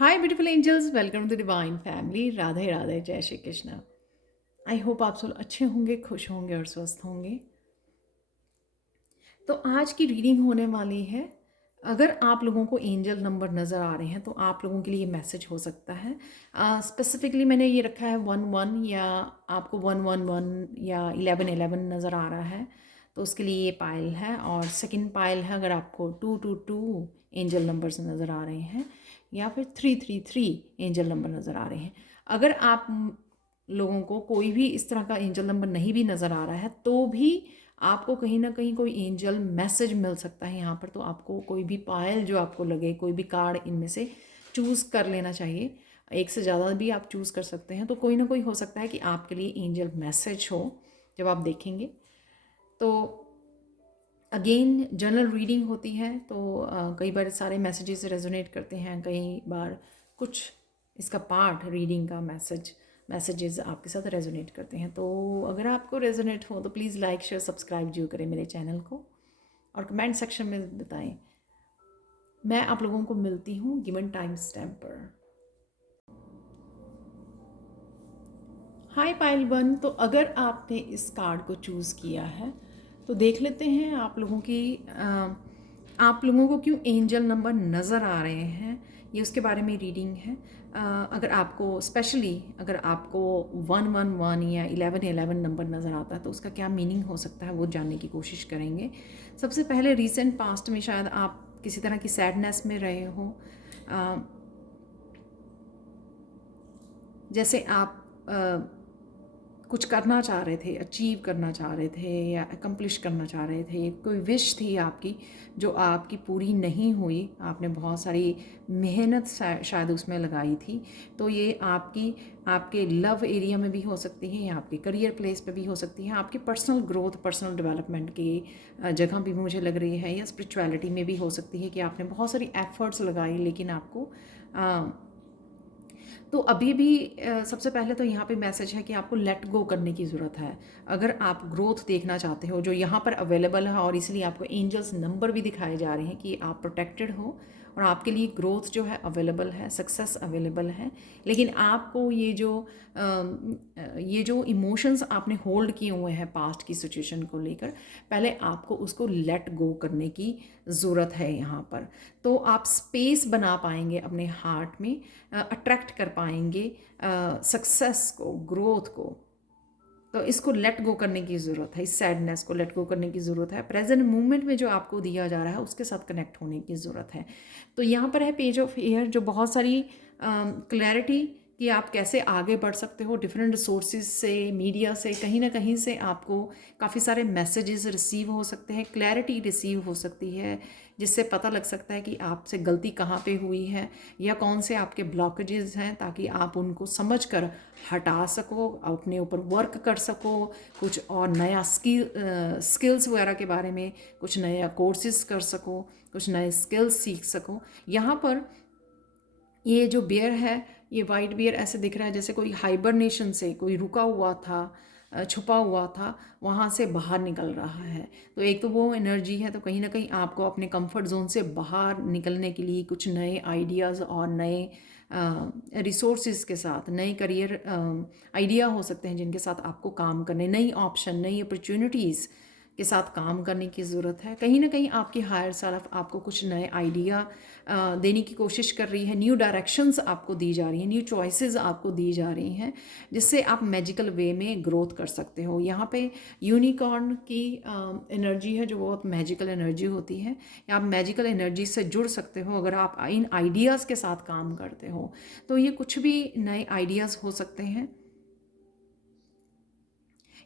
Hi beautiful angels, welcome to divine family. Radhe Radhe, जय Shri Krishna. I hope आप सब अच्छे होंगे, खुश होंगे और स्वस्थ होंगे। तो आज की रीडिंग होने वाली है। अगर आप लोगों को एंजल नंबर नज़र आ रहे हैं तो आप लोगों के लिए मैसेज हो सकता है। स्पेसिफिकली मैंने ये रखा है 11 या आपको 111 या 1111 नज़र आ रहा है तो उसके लिए ये पायल है। और सेकंड पायल है अगर आपको 222 एंजल नंबर्स नज़र आ रहे हैं या फिर 333 एंजल नंबर नज़र आ रहे हैं। अगर आप लोगों को कोई भी इस तरह का एंजल नंबर नहीं भी नज़र आ रहा है तो भी आपको कहीं ना कहीं कोई एंजल मैसेज मिल सकता है यहाँ पर। तो आपको कोई भी पायल जो आपको लगे, कोई भी कार्ड इनमें से चूज़ कर लेना चाहिए। एक से ज़्यादा भी आप चूज़ कर सकते हैं। तो कोई ना कोई हो सकता है कि आपके लिए एंजल मैसेज हो जब आप देखेंगे। तो अगेन जनरल रीडिंग होती है तो कई बार सारे मैसेजेस रेजोनेट करते हैं, कई बार कुछ इसका पार्ट रीडिंग का मैसेजेस आपके साथ रेजोनेट करते हैं। तो अगर आपको रेजोनेट हो तो प्लीज़ लाइक शेयर सब्सक्राइब जरूर करें मेरे चैनल को और कमेंट सेक्शन में बताएं। मैं आप लोगों को मिलती हूँ गिवन टाइम स्टैम्प पर। हाय पाइल वन, तो अगर आपने इस कार्ड को चूज़ किया है तो देख लेते हैं आप लोगों को क्यों एंजल नंबर नज़र आ रहे हैं। ये उसके बारे में रीडिंग है। अगर आपको स्पेशली अगर आपको 111 या 1111 नंबर नज़र आता है तो उसका क्या मीनिंग हो सकता है वो जानने की कोशिश करेंगे। सबसे पहले रीसेंट पास्ट में शायद आप किसी तरह की सैडनेस में रहे हो। जैसे आप कुछ करना चाह रहे थे, अचीव करना चाह रहे थे या अकम्प्लिश करना चाह रहे थे, कोई विश थी आपकी जो आपकी पूरी नहीं हुई। आपने बहुत सारी मेहनत शायद उसमें लगाई थी। तो ये आपके लव एरिया में भी हो सकती है या आपके करियर प्लेस पे भी हो सकती है, आपकी पर्सनल ग्रोथ, पर्सनल डेवलपमेंट की जगह भी मुझे लग रही है, या स्पिरिचुअलिटी में भी हो सकती है कि आपने बहुत सारी एफर्ट्स लगाई लेकिन आपको तो अभी भी सबसे पहले तो यहाँ पे मैसेज है कि आपको लेट गो करने की ज़रूरत है। अगर आप ग्रोथ देखना चाहते हो जो यहाँ पर अवेलेबल है, और इसलिए आपको एंजल्स नंबर भी दिखाए जा रहे हैं कि आप प्रोटेक्टेड हो और आपके लिए ग्रोथ जो है अवेलेबल है, सक्सेस अवेलेबल है। लेकिन आपको ये जो इमोशंस आपने होल्ड किए हुए हैं पास्ट की सिचुएशन को लेकर, पहले आपको उसको लेट गो करने की ज़रूरत है यहाँ पर। तो आप स्पेस बना पाएंगे अपने हार्ट में, अट्रैक्ट कर पाएंगे सक्सेस को, ग्रोथ को। तो इसको लेट गो करने की ज़रूरत है, इस सैडनेस को लेट गो करने की ज़रूरत है। प्रेजेंट मोमेंट में जो आपको दिया जा रहा है उसके साथ कनेक्ट होने की ज़रूरत है। तो यहाँ पर है पेज ऑफ एयर, जो बहुत सारी क्लैरिटी कि आप कैसे आगे बढ़ सकते हो। डिफरेंट सोर्सेज से, मीडिया से, कहीं ना कहीं से आपको काफ़ी सारे मैसेजेस रिसीव हो सकते हैं, क्लैरिटी रिसीव हो सकती है, जिससे पता लग सकता है कि आपसे गलती कहाँ पे हुई है या कौन से आपके ब्लॉकेजेस हैं, ताकि आप उनको समझ कर हटा सको, अपने ऊपर वर्क कर सको, कुछ और नया स्किल्स वगैरह के बारे में कुछ नया कोर्सेज कर सको, कुछ नए स्किल्स सीख सको। यहाँ पर ये जो बियर है, ये वाइट बियर ऐसे दिख रहा है जैसे कोई हाइबरनेशन से कोई रुका हुआ था, छुपा हुआ था, वहाँ से बाहर निकल रहा है। तो एक तो वो एनर्जी है। तो कहीं ना कहीं आपको अपने कंफर्ट जोन से बाहर निकलने के लिए कुछ नए आइडियाज़ और नए रिसोर्सेज के साथ, नए करियर आइडिया हो सकते हैं जिनके साथ आपको काम करने, नई ऑप्शन, नई अपॉर्चुनिटीज़ के साथ काम करने की ज़रूरत है। कहीं ना कहीं आपकी हायर सेल्फ आपको कुछ नए आइडिया देने की कोशिश कर रही है, न्यू डायरेक्शंस आपको दी जा रही हैं, न्यू चॉइसेस आपको दी जा रही हैं, जिससे आप मैजिकल वे में ग्रोथ कर सकते हो। यहाँ पे यूनिकॉर्न की एनर्जी है जो बहुत मैजिकल एनर्जी होती है। आप मैजिकल एनर्जी से जुड़ सकते हो अगर आप इन आइडियाज़ के साथ काम करते हो। तो ये कुछ भी नए आइडियाज़ हो सकते हैं।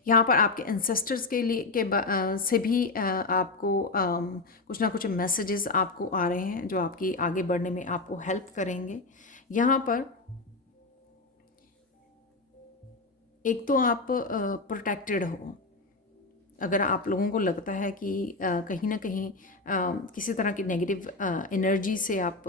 यहाँ पर आपके एंसेस्टर्स के लिए से भी आपको कुछ ना कुछ मैसेजेस आपको आ रहे हैं जो आपकी आगे बढ़ने में आपको हेल्प करेंगे। यहाँ पर एक तो आप प्रोटेक्टेड हो। अगर आप लोगों को लगता है कि कहीं ना कहीं किसी तरह की नेगेटिव एनर्जी से आप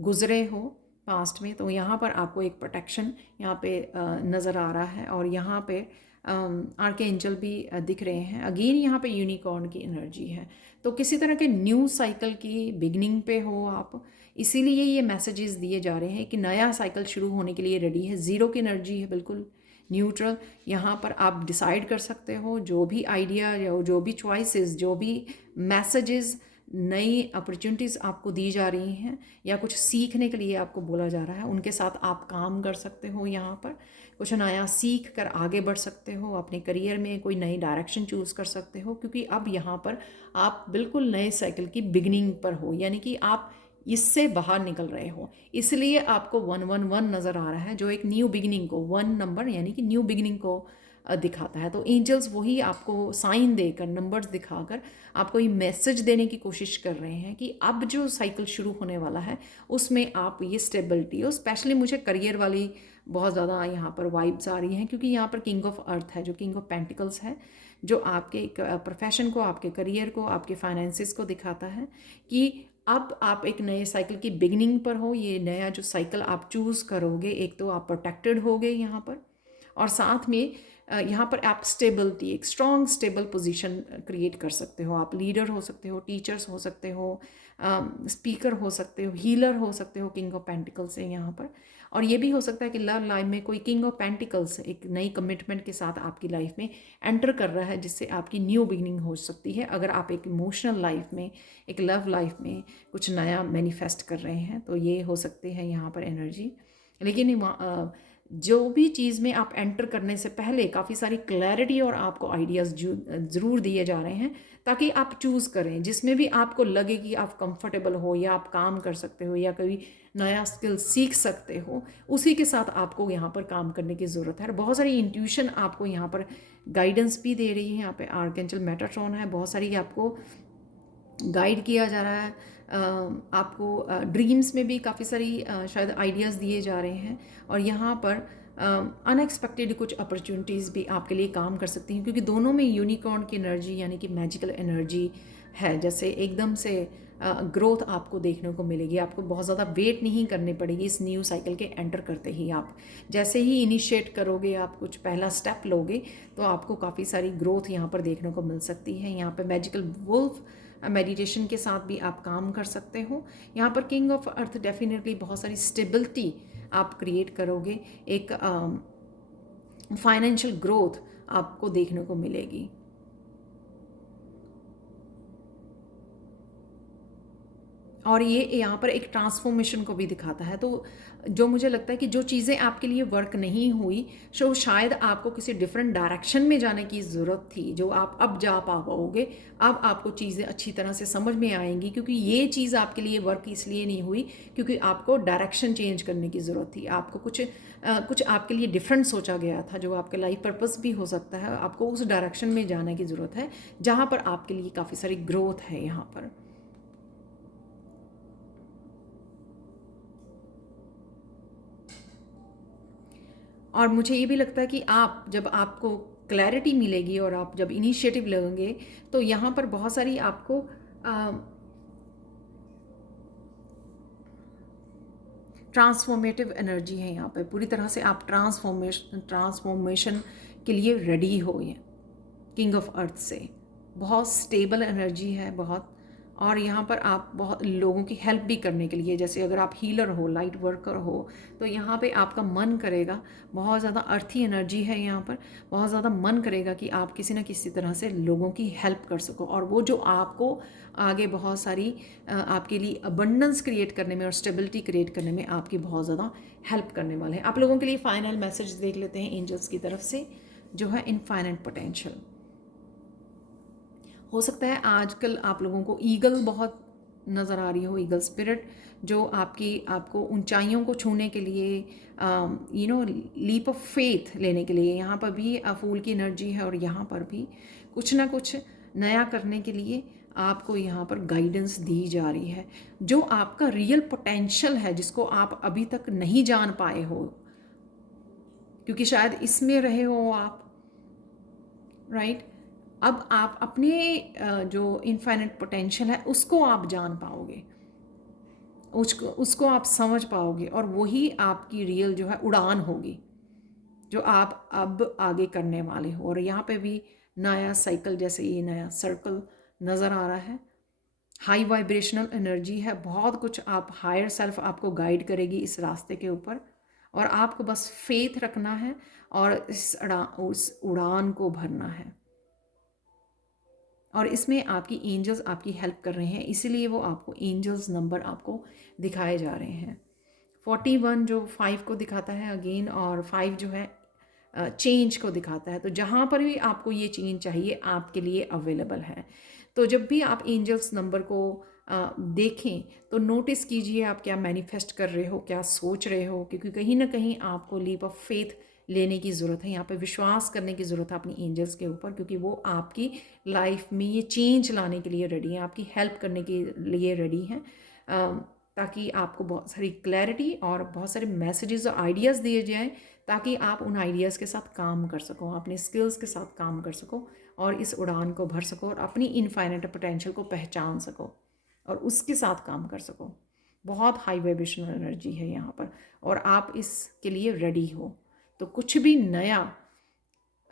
गुज़रे हो पास्ट में, तो यहाँ पर आपको एक प्रोटेक्शन यहाँ पे नज़र आ रहा है। और यहाँ पे आर्कएंजल भी दिख रहे हैं। अगेन यहाँ पे यूनिकॉर्न की एनर्जी है, तो किसी तरह के न्यू साइकिल की बिगनिंग पे हो आप, इसीलिए ये मैसेजेस दिए जा रहे हैं कि नया साइकिल शुरू होने के लिए रेडी है। ज़ीरो की एनर्जी है, बिल्कुल न्यूट्रल। यहाँ पर आप डिसाइड कर सकते हो जो भी आइडिया या जो भी चॉइसेस, जो भी मैसेजेस, नई अपॉर्चुनिटीज़ आपको दी जा रही हैं या कुछ सीखने के लिए आपको बोला जा रहा है, उनके साथ आप काम कर सकते हो। यहाँ पर कुछ नया सीख कर आगे बढ़ सकते हो, अपने करियर में कोई नई डायरेक्शन चूज़ कर सकते हो, क्योंकि अब यहाँ पर आप बिल्कुल नए साइकिल की बिगनिंग पर हो, यानी कि आप इससे बाहर निकल रहे हो। इसलिए आपको 111 नज़र आ रहा है, जो एक न्यू बिगिनिंग को, 1 नंबर यानी कि न्यू बिगिनिंग को दिखाता है। तो एंजल्स वही आपको साइन देकर, नंबर्स दिखाकर आपको ये मैसेज देने की कोशिश कर रहे हैं कि अब जो साइकिल शुरू होने वाला है उसमें आप ये स्टेबिलिटी, और स्पेशली मुझे करियर वाली बहुत ज़्यादा यहाँ पर वाइब्स आ रही हैं, क्योंकि यहाँ पर किंग ऑफ अर्थ है, जो किंग ऑफ पेंटिकल्स है, जो आपके प्रोफेशन को, आपके करियर को, आपके फाइनेंसिस को दिखाता है कि अब आप एक नए साइकिल की बिगनिंग पर हो। ये नया जो साइकिल आप चूज़ करोगे, एक तो आप प्रोटेक्टेड होगे यहाँ पर, और साथ में यहाँ पर आप स्टेबिलिटी, एक स्ट्रॉन्ग स्टेबल पोजीशन क्रिएट कर सकते हो। आप लीडर हो सकते हो, टीचर्स हो सकते हो, स्पीकर हो सकते हो, हीलर हो सकते हो किंग ऑफ पेंटिकल्स है यहाँ पर। और ये भी हो सकता है कि लव लाइफ में कोई किंग ऑफ पेंटिकल्स एक नई कमिटमेंट के साथ आपकी लाइफ में एंटर कर रहा है, जिससे आपकी न्यू बिगनिंग हो सकती है। अगर आप एक इमोशनल लाइफ में, एक लव लाइफ में कुछ नया मैनिफेस्ट कर रहे हैं, तो ये हो सकते हैं यहाँ पर एनर्जी। लेकिन जो भी चीज़ में आप एंटर करने से पहले काफ़ी सारी क्लैरिटी और आपको आइडियाज़ ज़रूर दिए जा रहे हैं, ताकि आप चूज़ करें जिसमें भी आपको लगे कि आप कंफर्टेबल हो, या आप काम कर सकते हो, या कोई नया स्किल सीख सकते हो, उसी के साथ आपको यहाँ पर काम करने की ज़रूरत है। बहुत सारी इंट्यूशन आपको यहाँ पर गाइडेंस भी दे रही है। यहाँ पे आर्कएंजल मेटाट्रॉन है, बहुत सारी आपको गाइड किया जा रहा है। आपको ड्रीम्स में भी काफ़ी सारी शायद आइडियाज़ दिए जा रहे हैं, और यहाँ पर अनएक्सपेक्टेड कुछ अपॉर्चुनिटीज़ भी आपके लिए काम कर सकती हैं, क्योंकि दोनों में यूनिकॉर्न की एनर्जी यानी कि मैजिकल एनर्जी है। जैसे एकदम से ग्रोथ आपको देखने को मिलेगी, आपको बहुत ज़्यादा वेट नहीं करनी पड़ेगी इस न्यू साइकिल के एंटर करते ही। आप जैसे ही इनिशिएट करोगे, आप कुछ पहला स्टेप लोगे, तो आपको काफ़ी सारी ग्रोथ यहाँ पर देखने को मिल सकती है। यहाँ पर मैजिकल वुल्फ मेडिटेशन के साथ भी आप काम कर सकते हो। यहाँ पर किंग ऑफ अर्थ डेफिनेटली बहुत सारी स्टेबिलिटी आप क्रिएट करोगे, एक फाइनेंशियल ग्रोथ आपको देखने को मिलेगी। और ये यहाँ पर एक ट्रांसफॉर्मेशन को भी दिखाता है। तो जो मुझे लगता है कि जो चीज़ें आपके लिए वर्क नहीं हुई, तो शायद आपको किसी डिफरेंट डायरेक्शन में जाने की ज़रूरत थी, जो आप अब जा पाओगे। अब आपको चीज़ें अच्छी तरह से समझ में आएंगी, क्योंकि ये चीज़ आपके लिए वर्क इसलिए नहीं हुई क्योंकि आपको डायरेक्शन चेंज करने की ज़रूरत थी। आपको कुछ आपके लिए डिफरेंट सोचा गया था, जो आपके लाइफ पर्पस भी हो सकता है। आपको उस डायरेक्शन में जाने की ज़रूरत है जहाँ पर आपके लिए काफ़ी सारी ग्रोथ है यहाँ पर। और मुझे ये भी लगता है कि आप जब आपको क्लैरिटी मिलेगी और आप जब इनिशिएटिव लगेंगे, तो यहाँ पर बहुत सारी आपको ट्रांसफॉर्मेटिव एनर्जी है। यहाँ पे पूरी तरह से आप ट्रांसफॉर्मेशन के लिए रेडी हो। ये किंग ऑफ अर्थ से बहुत स्टेबल एनर्जी है, बहुत। और यहाँ पर आप बहुत लोगों की हेल्प भी करने के लिए, जैसे अगर आप हीलर हो, लाइट वर्कर हो, तो यहाँ पे आपका मन करेगा, बहुत ज़्यादा अर्थी एनर्जी है यहाँ पर, बहुत ज़्यादा मन करेगा कि आप किसी न किसी तरह से लोगों की हेल्प कर सको, और वो जो आपको आगे बहुत सारी आपके लिए अबंडेंस क्रिएट करने में और स्टेबिलिटी क्रिएट करने में आपकी बहुत ज़्यादा हेल्प करने वाले हैं। आप लोगों के लिए फाइनल मैसेज देख लेते हैं एंजल्स की तरफ से, जो है इनफाइनाइट पोटेंशियल। हो सकता है आजकल आप लोगों को ईगल बहुत नज़र आ रही हो, ईगल स्पिरिट, जो आपको ऊंचाइयों को छूने के लिए, लीप ऑफ फेथ लेने के लिए, यहाँ पर भी फूल की एनर्जी है, और यहाँ पर भी कुछ ना कुछ नया करने के लिए आपको यहाँ पर गाइडेंस दी जा रही है। जो आपका रियल पोटेंशियल है, जिसको आप अभी तक नहीं जान पाए हो, क्योंकि शायद इसमें रहे हो आप, राइट। अब आप अपने जो इनफाइनाइट पोटेंशियल है उसको आप जान पाओगे, उसको आप समझ पाओगे, और वही आपकी रियल जो है उड़ान होगी। जो आप अब आगे करने वाले हो। और यहाँ पे भी नया साइकिल, जैसे ये नया सर्कल नज़र आ रहा है। हाई वाइब्रेशनल एनर्जी है, बहुत कुछ आप हायर सेल्फ आपको गाइड करेगी इस रास्ते के ऊपर, और आपको बस फेथ रखना है और उस उड़ान को भरना है। और इसमें आपकी एंजल्स आपकी हेल्प कर रहे हैं, इसीलिए वो आपको एंजल्स नंबर आपको दिखाए जा रहे हैं। 41 जो 5 को दिखाता है अगेन, और 5 जो है चेंज को दिखाता है। तो जहाँ पर भी आपको ये चेंज चाहिए आपके लिए अवेलेबल है। तो जब भी आप एंजल्स नंबर को देखें तो नोटिस कीजिए आप क्या मैनिफेस्ट कर रहे हो, क्या सोच रहे हो, क्योंकि कहीं ना कहीं आपको लीप ऑफ फेथ लेने की ज़रूरत है। यहाँ पे विश्वास करने की ज़रूरत है अपनी एंजल्स के ऊपर, क्योंकि वो आपकी लाइफ में ये चेंज लाने के लिए रेडी हैं, आपकी हेल्प करने के लिए रेडी हैं, ताकि आपको बहुत सारी क्लैरिटी और बहुत सारे मैसेजेस और आइडियाज़ दिए जाएं, ताकि आप उन आइडियाज़ के साथ काम कर सको, अपने स्किल्स के साथ काम कर सको और इस उड़ान को भर सको और अपनी इनफाइनाइट पोटेंशियल को पहचान सको और उसके साथ काम कर सको। बहुत हाई वाइब्रेशनल एनर्जी है यहाँ पर, और आप इसके लिए रेडी हो। तो कुछ भी नया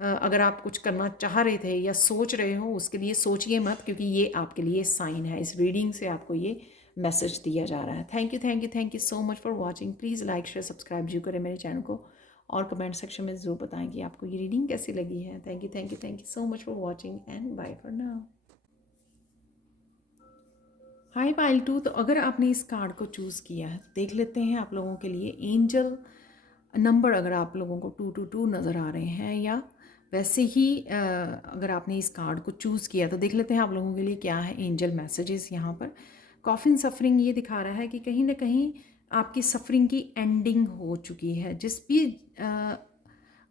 अगर आप कुछ करना चाह रहे थे या सोच रहे हो, उसके लिए सोचिए मत, क्योंकि ये आपके लिए साइन है। इस रीडिंग से आपको ये मैसेज दिया जा रहा है। Thank you thank you thank you so much for watching. Please like share subscribe जरूर करें मेरे चैनल को, और कमेंट सेक्शन में ज़रूर बताएं कि आपको ये रीडिंग कैसी लगी है। Thank you so much for watching and bye for now. Hi pile 2, तो अगर आपने इस कार्ड को चूज़ किया है, देख लेते हैं आप लोगों के लिए एंजल नंबर। अगर आप लोगों को 222 नज़र आ रहे हैं, या वैसे ही अगर आपने इस कार्ड को चूज़ किया, तो देख लेते हैं आप लोगों के लिए क्या है एंजल मैसेजेस यहाँ पर। कॉफिन सफरिंग ये दिखा रहा है कि कहीं ना कहीं आपकी सफरिंग की एंडिंग हो चुकी है। जिस भी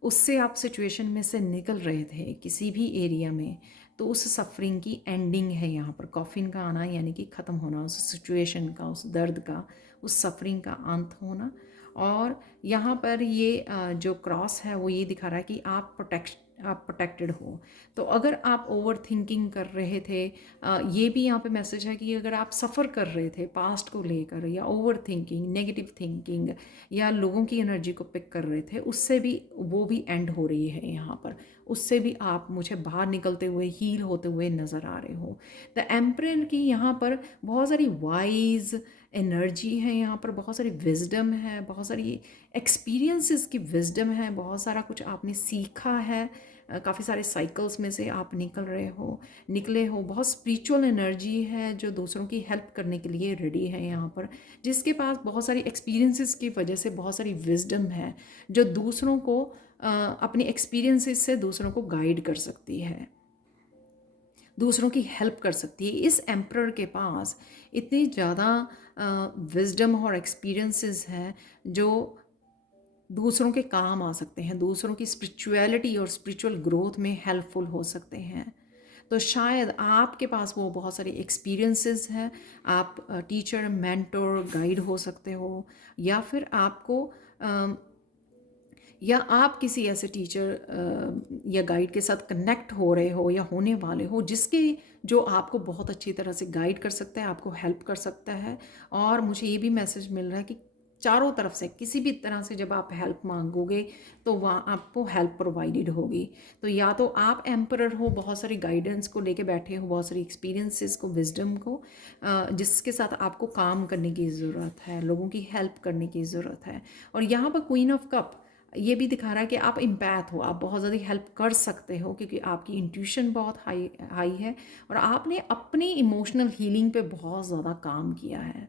उससे आप सिचुएशन में से निकल रहे थे किसी भी एरिया में, तो उस सफरिंग की एंडिंग है यहाँ पर। कॉफिन का आना यानी कि ख़त्म होना उस सिचुएशन का, उस दर्द का, उस सफरिंग का अंत होना। और यहाँ पर ये जो क्रॉस है वो ये दिखा रहा है कि आप प्रोटेक्टेड हो। तो अगर आप ओवर थिंकिंग कर रहे थे, ये भी यहाँ पे मैसेज है कि अगर आप सफ़र कर रहे थे पास्ट को लेकर, या ओवर थिंकिंग, नेगेटिव थिंकिंग, या लोगों की एनर्जी को पिक कर रहे थे, उससे भी वो भी एंड हो रही है यहाँ पर। उससे भी आप मुझे बाहर निकलते हुए, हील होते हुए नज़र आ रहे हो। द एम्परर की यहाँ पर बहुत सारी वाइज एनर्जी है, यहाँ पर बहुत सारी विजडम है, बहुत सारी एक्सपीरियंसेस की विजडम है, बहुत सारा कुछ आपने सीखा है। काफ़ी सारे साइकिल्स में से आप निकले हो। बहुत स्पिरिचुअल एनर्जी है जो दूसरों की हेल्प करने के लिए रेडी है यहाँ पर, जिसके पास बहुत सारी एक्सपीरियंसेस की वजह से बहुत सारी विजडम है, जो दूसरों को अपनी एक्सपीरियंसेस से दूसरों को गाइड कर सकती है, दूसरों की हेल्प कर सकती है। इस एम्परर के पास इतनी ज़्यादा विजडम और एक्सपीरियंसेस हैं जो दूसरों के काम आ सकते हैं, दूसरों की स्पिरिचुअलिटी और स्पिरिचुअल ग्रोथ में हेल्पफुल हो सकते हैं। तो शायद आपके पास वो बहुत सारे एक्सपीरियंसेस हैं। आप टीचर, मेंटर, गाइड हो सकते हो, या फिर या आप किसी ऐसे टीचर या गाइड के साथ कनेक्ट हो रहे हो या होने वाले हो, जो आपको बहुत अच्छी तरह से गाइड कर सकता है, आपको हेल्प कर सकता है। और मुझे ये भी मैसेज मिल रहा है कि चारों तरफ से किसी भी तरह से जब आप हेल्प मांगोगे तो वहाँ आपको हेल्प प्रोवाइडेड होगी। तो या तो आप एम्परर हो, बहुत सारी गाइडेंस को लेके बैठे हो, बहुत सारी एक्सपीरियंसेस को, विजडम को, जिसके साथ आपको काम करने की ज़रूरत है, लोगों की हेल्प करने की ज़रूरत है। और यहाँ पर क्वीन ऑफ कप ये भी दिखा रहा है कि आप इम्पैथ हो, आप बहुत ज़्यादा हेल्प कर सकते हो, क्योंकि आपकी इंट्यूशन बहुत हाई है और आपने अपनी इमोशनल हीलिंग पे बहुत ज़्यादा काम किया है।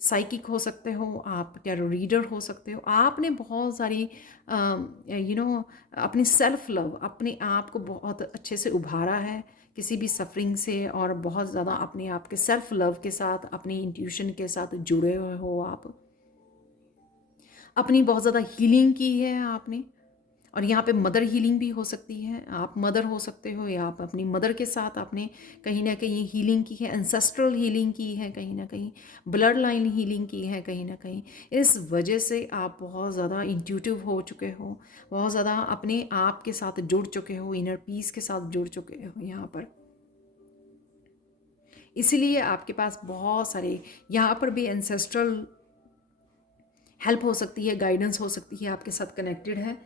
साइकिक हो सकते हो आप, टैरो रीडर हो सकते हो। आपने बहुत सारी अपनी सेल्फ लव, अपने आप को बहुत अच्छे से उभारा है किसी भी सफरिंग से, और बहुत ज़्यादा अपने आप के सेल्फ लव के साथ, अपनी इंट्यूशन के साथ जुड़े हुए हो आप। अपनी बहुत ज़्यादा हीलिंग की है आपने। और यहाँ पे मदर हीलिंग भी हो सकती है, आप मदर हो सकते हो, या आप अपनी मदर के साथ आपने कहीं ना कहीं हीलिंग की है, एंसेस्ट्रल हीलिंग की है, कहीं ना कहीं ब्लड लाइन हीलिंग की है कहीं ना कहीं। इस वजह से आप बहुत ज़्यादा इंट्यूटिव हो चुके हो, बहुत ज़्यादा अपने आप के साथ जुड़ चुके हो, इनर पीस के साथ जुड़ चुके हो यहाँ पर। इसीलिए आपके पास बहुत सारे यहाँ पर भी एंसेस्ट्रल हेल्प हो सकती है, गाइडेंस हो सकती है, आपके साथ कनेक्टेड है।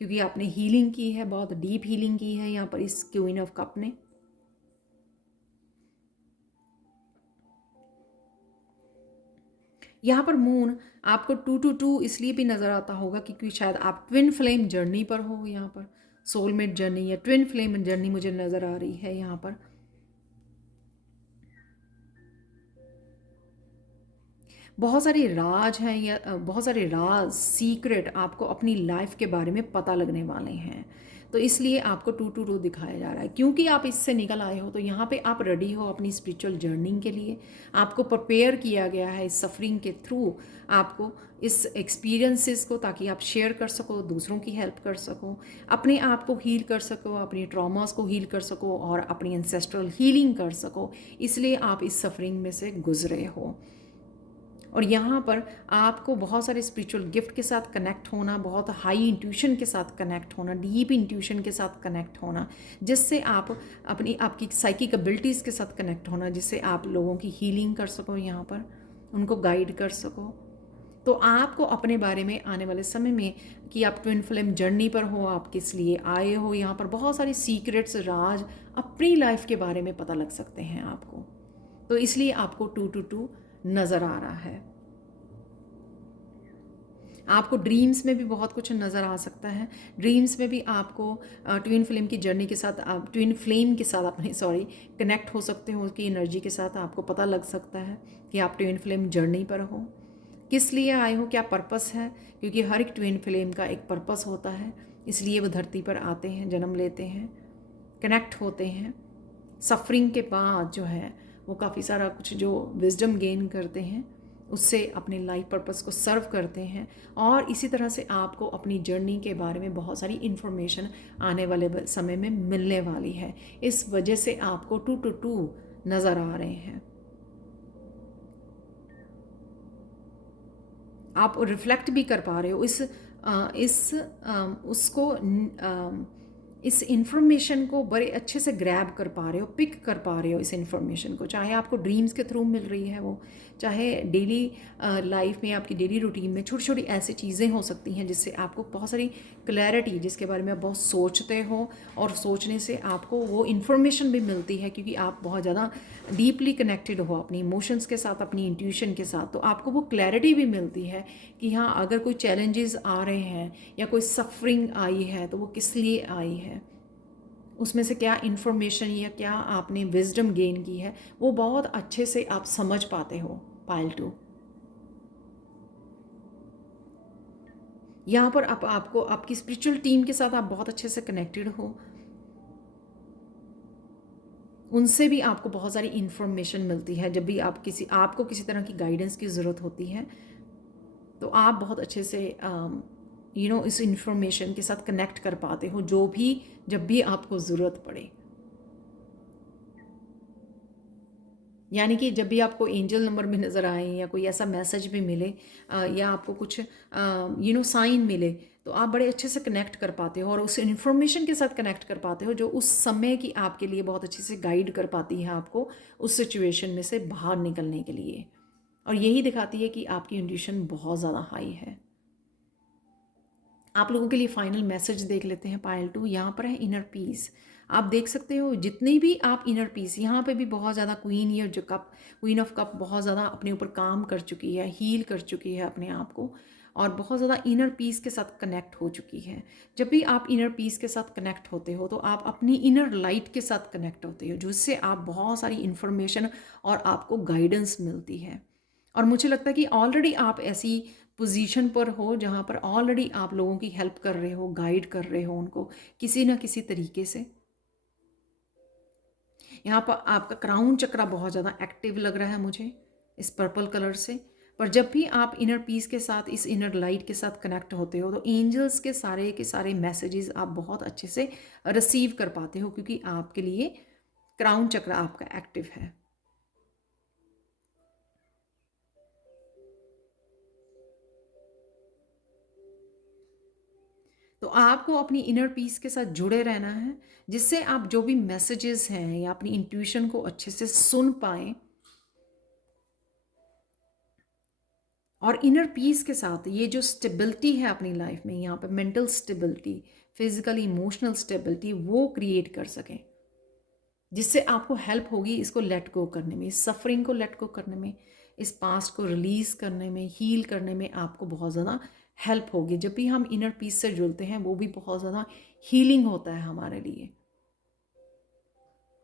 क्योंकि आपने हीलिंग की है, बहुत डीप हीलिंग की है यहाँ पर इस क्वीन ऑफ कप ने। यहाँ पर मून आपको 222 इसलिए भी नज़र आता होगा क्योंकि शायद आप ट्विन फ्लेम जर्नी पर हो। यहाँ पर सोलमेट जर्नी या ट्विन फ्लेम जर्नी मुझे नज़र आ रही है यहाँ पर। बहुत सारे राज हैं या बहुत सारे राज सीक्रेट आपको अपनी लाइफ के बारे में पता लगने वाले हैं। तो इसलिए आपको 222 दिखाया जा रहा है क्योंकि आप इससे निकल आए हो। तो यहाँ पे आप रेडी हो अपनी स्पिरिचुअल जर्नी के लिए। आपको प्रिपेयर किया गया है इस सफरिंग के थ्रू, आपको इस एक्सपीरियंसेस को, ताकि आप शेयर कर सको, दूसरों की हेल्प कर सको, अपने आप को हील कर सको, अपनी ट्रॉमास को हील कर सको और अपनी एंसेस्ट्रल हीलिंग कर सको। इसलिए आप इस सफरिंग में से गुजरे हो। और यहाँ पर आपको बहुत सारे स्पिरिचुअल गिफ्ट के साथ कनेक्ट होना, बहुत हाई इंट्यूशन के साथ कनेक्ट होना, डीप इंट्यूशन के साथ कनेक्ट होना, जिससे आप अपनी आपकी साइकिक एबिलिटीज़ के साथ कनेक्ट होना, जिससे आप लोगों की हीलिंग कर सको, यहाँ पर उनको गाइड कर सको। तो आपको अपने बारे में आने वाले समय में कि आप ट्विन फ्लेम जर्नी पर हो, आप किस लिए आए हो, यहाँ पर बहुत सारी सीक्रेट्स, राज अपनी लाइफ के बारे में पता लग सकते हैं आपको। तो इसलिए आपको 222 नज़र आ रहा है। आपको ड्रीम्स में भी बहुत कुछ नज़र आ सकता है। ड्रीम्स में भी आपको ट्विन फ्लेम की जर्नी के साथ, आप ट्विन फ्लेम के साथ अपने कनेक्ट हो सकते हो, उसकी एनर्जी के साथ आपको पता लग सकता है कि आप ट्विन फ्लेम जर्नी पर हो, किस लिए आए हो, क्या पर्पस है। क्योंकि हर एक ट्विन फ्लेम का एक पर्पस होता है, इसलिए वो धरती पर आते हैं, जन्म लेते हैं, कनेक्ट होते हैं। सफरिंग के बाद जो है वो काफ़ी सारा कुछ जो विजडम गेन करते हैं, उससे अपने लाइफ पर्पस को सर्व करते हैं। और इसी तरह से आपको अपनी जर्नी के बारे में बहुत सारी इन्फॉर्मेशन आने वाले समय में मिलने वाली है। इस वजह से आपको 222 नज़र आ रहे हैं। आप रिफ्लेक्ट भी कर पा रहे हो उसको, इस इंफॉर्मेशन को बड़े अच्छे से ग्रैब कर पा रहे हो, पिक कर पा रहे हो इस इंफॉर्मेशन को, चाहे आपको ड्रीम्स के थ्रू मिल रही है वो, चाहे डेली लाइफ में, आपकी डेली रूटीन में छोटी छोटी ऐसी चीज़ें हो सकती हैं जिससे आपको बहुत सारी क्लैरिटी, जिसके बारे में आप बहुत सोचते हो, और सोचने से आपको वो इन्फॉर्मेशन भी मिलती है क्योंकि आप बहुत ज़्यादा डीपली कनेक्टेड हो अपनी इमोशंस के साथ, अपनी इंट्यूशन के साथ। तो आपको वो क्लैरिटी भी मिलती है कि हाँ, अगर कोई चैलेंजेस आ रहे हैं या कोई सफरिंग आई है तो वो किस लिए आई है, उसमें से क्या इन्फॉर्मेशन या क्या आपने विजडम गेन की है, वो बहुत अच्छे से आप समझ पाते हो। पाइल 2 यहाँ पर आपको आपकी स्पिरिचुअल टीम के साथ आप बहुत अच्छे से कनेक्टेड हो, उनसे भी आपको बहुत सारी इन्फॉर्मेशन मिलती है। जब भी आपको किसी तरह की गाइडेंस की ज़रूरत होती है तो आप बहुत अच्छे से इस इन्फॉर्मेशन के साथ कनेक्ट कर पाते हो, जब भी आपको ज़रूरत पड़े। यानी कि जब भी आपको एंजल नंबर में नज़र आए या कोई ऐसा मैसेज भी मिले, या आपको कुछ साइन मिले, तो आप बड़े अच्छे से कनेक्ट कर पाते हो और उस इन्फॉर्मेशन के साथ कनेक्ट कर पाते हो जो उस समय की आपके लिए बहुत अच्छे से गाइड कर पाती है आपको उस सिचुएशन में से बाहर निकलने के लिए। और यही दिखाती है कि आपकी इंट्यूशन बहुत ज़्यादा हाई है। आप लोगों के लिए फाइनल मैसेज देख लेते हैं। पाइल 2 यहाँ पर है इनर पीस। आप देख सकते हो जितनी भी आप इनर पीस, यहाँ पे भी बहुत ज़्यादा क्वीन ऑफ कप बहुत ज़्यादा अपने ऊपर काम कर चुकी है, हील कर चुकी है अपने आप को, और बहुत ज़्यादा इनर पीस के साथ कनेक्ट हो चुकी है। जब भी आप इनर पीस के साथ कनेक्ट होते हो तो आप अपनी इनर लाइट के साथ कनेक्ट होते हो, जिससे आप बहुत सारी इन्फॉर्मेशन और आपको गाइडेंस मिलती है। और मुझे लगता है कि ऑलरेडी आप ऐसी पोजीशन पर हो जहाँ पर ऑलरेडी आप लोगों की हेल्प कर रहे हो, गाइड कर रहे हो उनको किसी ना किसी तरीके से। यहाँ पर आपका क्राउन चक्रा बहुत ज़्यादा एक्टिव लग रहा है मुझे इस पर्पल कलर से। पर जब भी आप इनर पीस के साथ, इस इनर लाइट के साथ कनेक्ट होते हो तो एंजल्स के सारे मैसेजेस आप बहुत अच्छे से रिसीव कर पाते हो, क्योंकि आपके लिए क्राउन चक्र आपका एक्टिव है। तो आपको अपनी इनर पीस के साथ जुड़े रहना है, जिससे आप जो भी मैसेजेस हैं या अपनी इंट्यूशन को अच्छे से सुन पाएँ और इनर पीस के साथ ये जो स्टेबिलिटी है अपनी लाइफ में, यहाँ पे mental stability, physical emotional stability वो क्रिएट कर सकें, जिससे आपको हेल्प होगी इसको लेट गो करने में, इस सफरिंग को लेट गो करने में, इस पास्ट को रिलीज़ करने में, हील करने में आपको बहुत ज़्यादा हेल्प होगी। जब भी हम इनर पीस से जुड़ते हैं वो भी बहुत ज़्यादा हीलिंग होता है हमारे लिए,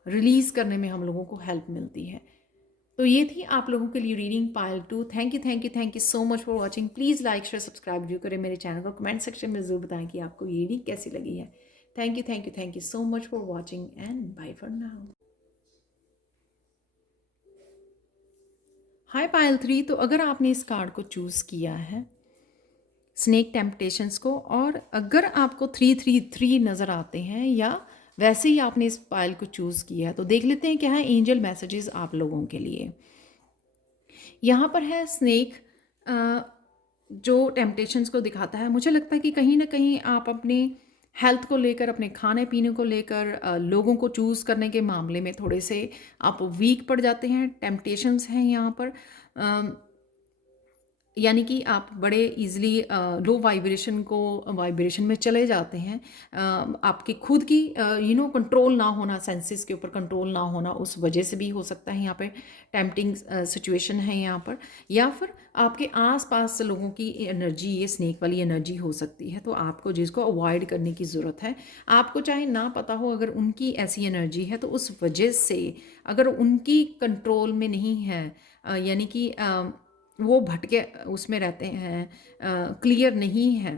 रिलीज़ करने में हम लोगों को हेल्प मिलती है। तो ये थी आप लोगों के लिए reading pile 2। Thank you so much for watching. Please like share subscribe जरूर करें मेरे चैनल को, कमेंट सेक्शन में ज़रूर बताएं कि आपको ये रीडिंग कैसी लगी है। Thank you so much for watching and bye for now. Hi Payal 3, तो अगर आपने इस कार्ड को चूज़ किया है स्नेक टेम्पटेशंस को, और अगर आपको 333 नज़र आते हैं या वैसे ही आपने इस पाइल को चूज़ किया है, तो देख लेते हैं क्या है एंजल मैसेजेस आप लोगों के लिए। यहाँ पर है स्नेक, जो टेम्पटेशंस को दिखाता है। मुझे लगता है कि कहीं ना कहीं आप अपने हेल्थ को लेकर, अपने खाने पीने को लेकर, लोगों को चूज़ करने के मामले में थोड़े से आप वीक पड़ जाते हैं। टेम्पटेशंस हैं यहाँ पर, यानी कि आप बड़े इजीली लो वाइब्रेशन में चले जाते हैं। आपकी खुद की कंट्रोल ना होना, सेंसेस के ऊपर कंट्रोल ना होना, उस वजह से भी हो सकता है यहाँ पे टेम्पटिंग सिचुएशन है यहाँ पर। या फिर आपके आसपास लोगों की एनर्जी, ये स्नेक वाली एनर्जी हो सकती है, तो आपको जिसको अवॉइड करने की ज़रूरत है। आपको चाहे ना पता हो, अगर उनकी ऐसी एनर्जी है तो उस वजह से, अगर उनकी कंट्रोल में नहीं है, यानी कि वो भटके उसमें रहते हैं, क्लियर नहीं है,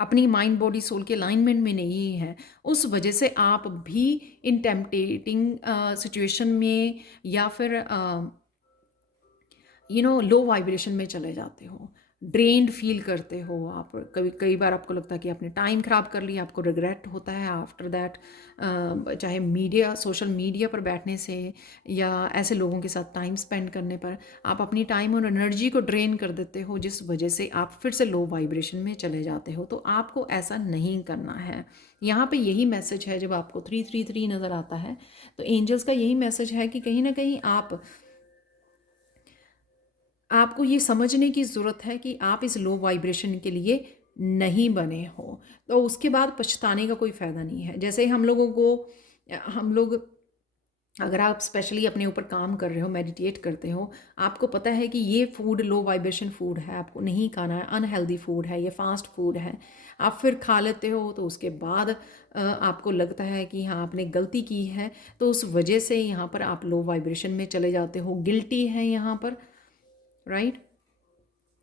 अपनी माइंड बॉडी सोल के अलाइनमेंट में नहीं है, उस वजह से आप भी इन टेम्पटेटिंग सिचुएशन में या फिर लो वाइब्रेशन में चले जाते हो, ड्रेन्ड फील करते हो आप। कई बार आपको लगता है कि आपने टाइम ख़राब कर लिया, आपको रिग्रेट होता है आफ्टर दैट, चाहे सोशल मीडिया पर बैठने से या ऐसे लोगों के साथ टाइम स्पेंड करने पर आप अपनी टाइम और एनर्जी को ड्रेन कर देते हो, जिस वजह से आप फिर से लो वाइब्रेशन में चले जाते हो। तो आपको ऐसा नहीं करना है। यहाँ पे यही मैसेज है, जब आपको 333 नज़र आता है तो एंजल्स का यही मैसेज है कि कहीं ना कहीं आपको ये समझने की ज़रूरत है कि आप इस लो वाइब्रेशन के लिए नहीं बने हो। तो उसके बाद पछताने का कोई फ़ायदा नहीं है। जैसे हम लोग, अगर आप स्पेशली अपने ऊपर काम कर रहे हो, मेडिटेट करते हो, आपको पता है कि ये फूड लो वाइब्रेशन फूड है, आपको नहीं खाना है, अनहेल्दी फूड है, ये फास्ट फूड है, आप फिर खा लेते हो, तो उसके बाद आपको लगता है कि हाँ आपने गलती की है, तो उस वजह से यहाँ पर आप लो वाइब्रेशन में चले जाते हो, गिल्टी है यहाँ पर, राइट।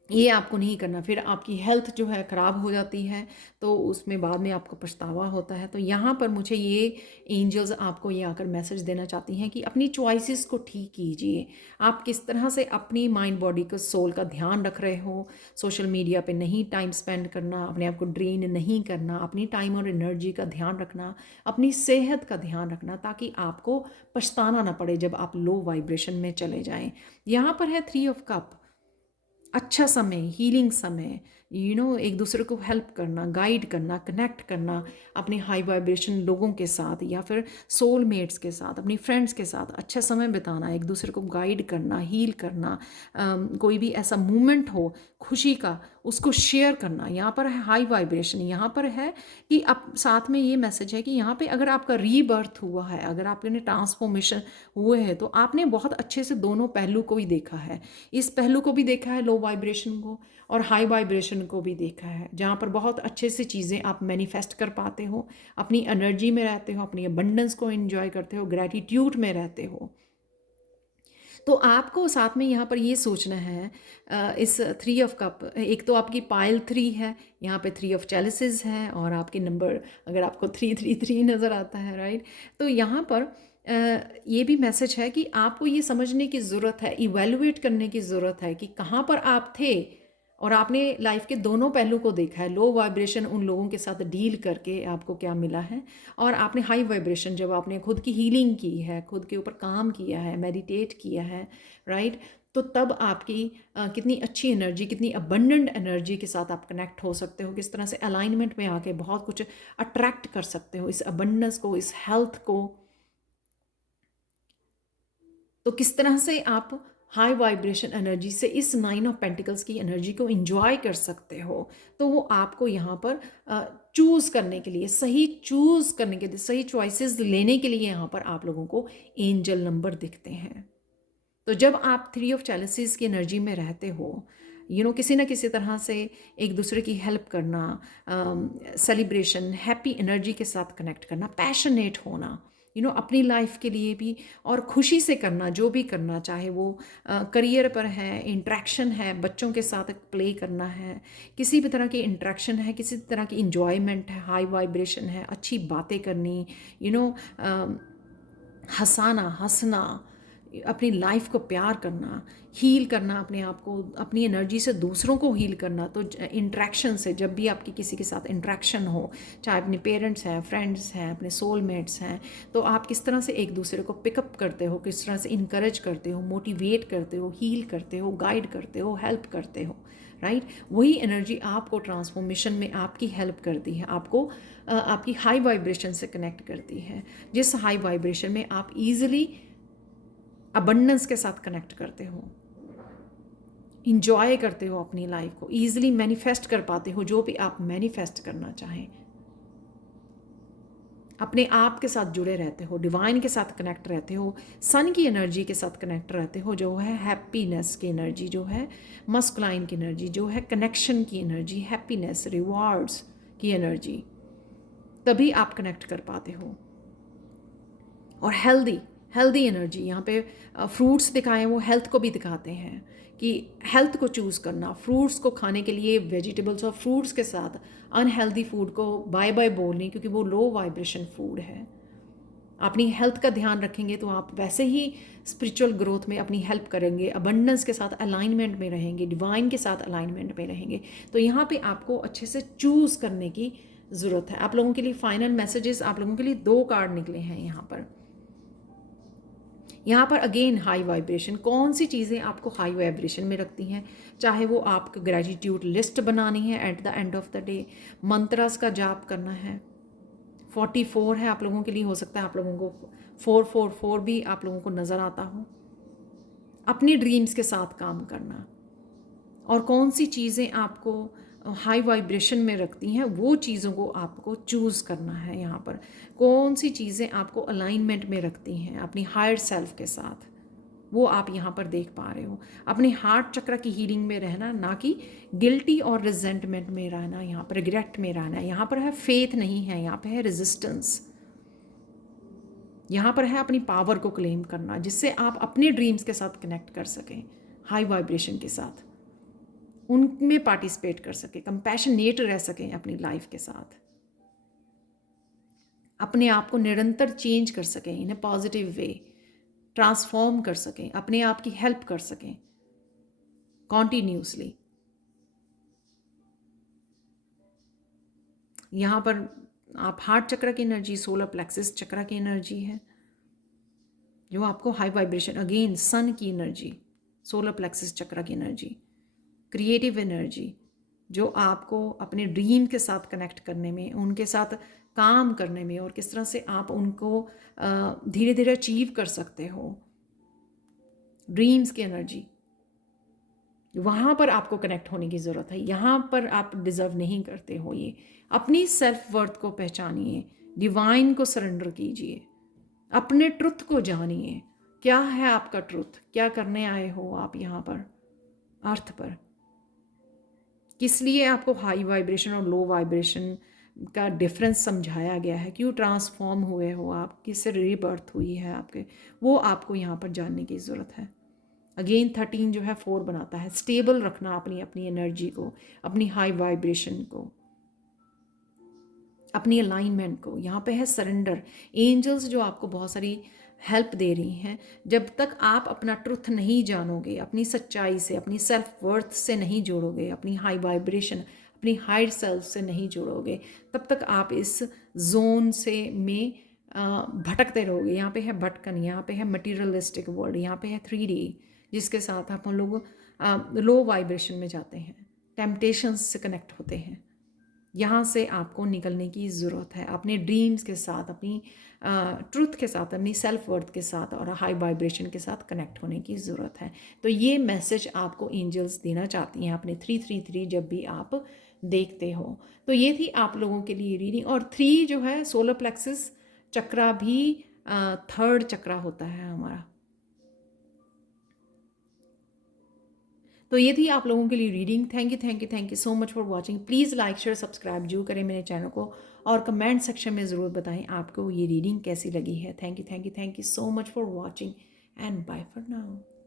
ये आपको नहीं करना, फिर आपकी हेल्थ जो है ख़राब हो जाती है, तो उसमें बाद में आपको पछतावा होता है। तो यहाँ पर मुझे ये एंजल्स आपको ये आकर मैसेज देना चाहती हैं कि अपनी चॉइसेस को ठीक कीजिए। आप किस तरह से अपनी माइंड बॉडी को सोल का ध्यान रख रहे हो, सोशल मीडिया पे नहीं टाइम स्पेंड करना, अपने आप को ड्रेन नहीं करना, अपनी टाइम और एनर्जी का ध्यान रखना, अपनी सेहत का ध्यान रखना, ताकि आपको पछताना ना पड़े जब आप लो वाइब्रेशन में चले जाएँ। यहाँ पर है 3 ऑफ कप, अच्छा समय, हीलिंग समय, एक दूसरे को हेल्प करना, गाइड करना, कनेक्ट करना अपने हाई वाइब्रेशन लोगों के साथ या फिर सोलमेट्स के साथ, अपनी फ्रेंड्स के साथ अच्छा समय बिताना, एक दूसरे को गाइड करना, हील करना, कोई भी ऐसा मोमेंट हो खुशी का, उसको शेयर करना। यहाँ पर है हाई वाइब्रेशन। यहाँ पर है कि अब साथ में ये मैसेज है कि यहाँ पे अगर आपका रीबर्थ हुआ है, अगर आपने ट्रांसफॉर्मेशन हुए हैं, तो आपने बहुत अच्छे से दोनों पहलू को भी देखा है। इस पहलू को भी देखा है, लो वाइब्रेशन को, और हाई वाइब्रेशन को भी देखा है, जहाँ पर बहुत अच्छे से चीज़ें आप मैनिफेस्ट कर पाते हो, अपनी एनर्जी में रहते हो, अपनी अबंडेंस को एंजॉय करते हो, ग्रैटिट्यूड में रहते हो। तो आपको साथ में यहाँ पर ये सोचना है, इस 3 ऑफ कप, एक तो आपकी पाइल 3 है, यहाँ पे 3 ऑफ चैलिसेस है, और आपके नंबर अगर आपको 333 नज़र आता है, राइट। तो यहाँ पर ये भी मैसेज है कि आपको ये समझने की ज़रूरत है, इवेलुएट करने की ज़रूरत है कि कहाँ पर आप थे, और आपने लाइफ के दोनों पहलू को देखा है। लो वाइब्रेशन उन लोगों के साथ डील करके आपको क्या मिला है, और आपने हाई वाइब्रेशन जब आपने खुद की हीलिंग की है, खुद के ऊपर काम किया है, मेडिटेट किया है, राइट, तो तब आपकी कितनी अच्छी एनर्जी, कितनी अबंडेंट एनर्जी के साथ आप कनेक्ट हो सकते हो, किस तरह से अलाइनमेंट में आके बहुत कुछ अट्रैक्ट कर सकते हो, इस अबंडेंस को, इस हेल्थ को। तो किस तरह से आप हाई वाइब्रेशन एनर्जी से इस 9 ऑफ पेंटिकल्स की एनर्जी को इंजॉय कर सकते हो। तो वो आपको यहाँ पर चूज़ करने के लिए, सही चूज़ करने के लिए, सही चॉइसेस लेने के लिए यहाँ पर आप लोगों को एंजल नंबर दिखते हैं। तो जब आप 3 ऑफ चैलेंजेस की एनर्जी में रहते हो, किसी ना किसी तरह से एक दूसरे की हेल्प करना, सेलिब्रेशन, हैप्पी एनर्जी के साथ कनेक्ट करना, पैशनेट होना, अपनी लाइफ के लिए भी और खुशी से करना, जो भी करना, चाहे वो करियर पर है, इंट्रैक्शन है, बच्चों के साथ प्ले करना है, किसी भी तरह की इंट्रैक्शन है, किसी तरह की इंजॉयमेंट है, हाई वाइब्रेशन है, अच्छी बातें करनी, यू नो हंसाना, हंसना, अपनी लाइफ को प्यार करना, हील करना अपने आप को, अपनी एनर्जी से दूसरों को हील करना। तो इंट्रैक्शन से, जब भी आपकी किसी के साथ इंट्रैक्शन हो, चाहे अपने पेरेंट्स हैं, फ्रेंड्स हैं, अपने सोलमेट्स हैं, तो आप किस तरह से एक दूसरे को पिकअप करते हो, किस तरह से इनकरेज करते हो, मोटिवेट करते हो, हील करते हो, गाइड करते हो, हेल्प करते हो, राइट। वही एनर्जी आपको ट्रांसफॉर्मेशन में आपकी हेल्प करती है, आपको आपकी हाई वाइब्रेशन से कनेक्ट करती है, जिस हाई वाइब्रेशन में आप ईजिली अबंडेंस के साथ कनेक्ट करते हो, इंजॉय करते हो अपनी लाइफ को, ईजिली मैनिफेस्ट कर पाते हो जो भी आप मैनिफेस्ट करना चाहें, अपने आप के साथ जुड़े रहते हो, डिवाइन के साथ कनेक्ट रहते हो, सन की एनर्जी के साथ कनेक्ट रहते हो, जो है हैप्पीनेस की एनर्जी, जो है मस्कुलाइन की एनर्जी, जो है कनेक्शन की एनर्जी, हैप्पीनेस, रिवॉर्ड्स की एनर्जी, तभी आप कनेक्ट कर पाते हो। और हेल्दी एनर्जी, यहाँ पे फ्रूट्स दिखाए हैं, वो हेल्थ को भी दिखाते हैं कि हेल्थ को चूज़ करना, फ्रूट्स को खाने के लिए, वेजिटेबल्स और फ्रूट्स के साथ अनहेल्दी फूड को बाय बाय बोलनी, क्योंकि वो लो वाइब्रेशन फूड है। अपनी हेल्थ का ध्यान रखेंगे तो आप वैसे ही स्पिरिचुअल ग्रोथ में अपनी हेल्प करेंगे, अबंडेंस के साथ अलाइनमेंट में रहेंगे, डिवाइन के साथ अलाइनमेंट में रहेंगे। तो यहाँ पे आपको अच्छे से चूज़ करने की ज़रूरत है। आप लोगों के लिए फाइनल मैसेजेस, आप लोगों के लिए 2 कार्ड निकले हैं यहाँ पर अगेन हाई वाइब्रेशन, कौन सी चीज़ें आपको हाई वाइब्रेशन में रखती हैं, चाहे वो आपको ग्रेटिट्यूड लिस्ट बनानी है at the end of the day, mantras का जाप करना है, 44 है आप लोगों के लिए, हो सकता है आप लोगों को 444 भी आप लोगों को नज़र आता हो, अपनी ड्रीम्स के साथ काम करना, और कौन सी चीज़ें आपको हाई वाइब्रेशन में रखती हैं, वो चीज़ों को आपको चूज़ करना है। यहाँ पर कौन सी चीज़ें आपको अलाइनमेंट में रखती हैं अपनी हायर सेल्फ के साथ, वो आप यहाँ पर देख पा रहे हो। अपने हार्ट चक्र की हीलिंग में रहना, ना कि गिल्टी और रिजेंटमेंट में रहना, यहाँ पर रिग्रेट में रहना। यहाँ पर है फेथ नहीं है, यहाँ पर है रेजिस्टेंस। यहाँ पर है अपनी पावर को क्लेम करना, जिससे आप अपने ड्रीम्स के साथ कनेक्ट कर सकें, हाई वाइब्रेशन के साथ उनमें पार्टिसिपेट कर सकें, कंपैशनेट रह सकें अपनी लाइफ के साथ, अपने आप को निरंतर चेंज कर सकें, इन ए पॉजिटिव वे ट्रांसफॉर्म कर सकें, अपने आप की हेल्प कर सकें कॉन्टीन्यूसली। यहाँ पर आप हार्ट चक्र की एनर्जी, सोलर प्लेक्सिस चक्र की एनर्जी है जो आपको हाई वाइब्रेशन, अगेन सन की एनर्जी, सोलर प्लेक्सिस चक्र की एनर्जी, क्रिएटिव एनर्जी, जो आपको अपने ड्रीम के साथ कनेक्ट करने में, उनके साथ काम करने में, और किस तरह से आप उनको धीरे धीरे अचीव कर सकते हो, ड्रीम्स की एनर्जी, वहाँ पर आपको कनेक्ट होने की ज़रूरत है। यहाँ पर आप डिज़र्व नहीं करते हो ये। अपनी सेल्फ वर्थ को पहचानिए, डिवाइन को सरेंडर कीजिए, अपने ट्रुथ को जानिए। क्या है आपका ट्रुथ, क्या करने आए हो आप यहाँ पर अर्थ पर, किस लिए आपको हाई वाइब्रेशन और लो वाइब्रेशन का डिफरेंस समझाया गया है, क्यों ट्रांसफॉर्म हुए हो आप, किससे रीबर्थ हुई है आपके, वो आपको यहाँ पर जानने की ज़रूरत है। अगेन 13 जो है 4 बनाता है, स्टेबल रखना अपनी अपनी एनर्जी को, अपनी हाई वाइब्रेशन को, अपनी अलाइनमेंट को। यहाँ पे है सरेंडर, एंजल्स जो आपको बहुत सारी हेल्प दे रही हैं। जब तक आप अपना ट्रुथ नहीं जानोगे, अपनी सच्चाई से, अपनी सेल्फ वर्थ से नहीं जोड़ोगे, अपनी हाई वाइब्रेशन, अपनी हायर सेल्फ से नहीं जोड़ोगे, तब तक आप इस जोन से में भटकते रहोगे। यहाँ पे है भटकन, यहाँ पे है मटीरियलिस्टिक वर्ल्ड, यहाँ पे है 3D, जिसके साथ हम लोग लो वाइब्रेशन में जाते हैं, टेम्पटेशंस से कनेक्ट होते हैं, यहाँ से आपको निकलने की ज़रूरत है। अपने ड्रीम्स के साथ, अपनी ट्रुथ के साथ, अपनी सेल्फ वर्थ के साथ और हाई वाइब्रेशन के साथ कनेक्ट होने की ज़रूरत है। तो ये मैसेज आपको एंजल्स देना चाहती हैं अपने 333 जब भी आप देखते हो। तो ये थी आप लोगों के लिए रीडिंग। और 3 जो है सोलर प्लेक्सिस चक्रा भी थर्ड चक्रा होता है हमारा। तो ये थी आप लोगों के लिए reading. Thank you so much for watching. Please like share subscribe जरूर करें मेरे चैनल को, और कमेंट सेक्शन में ज़रूर बताएं आपको ये रीडिंग कैसी लगी है। Thank you so much for watching and bye for now.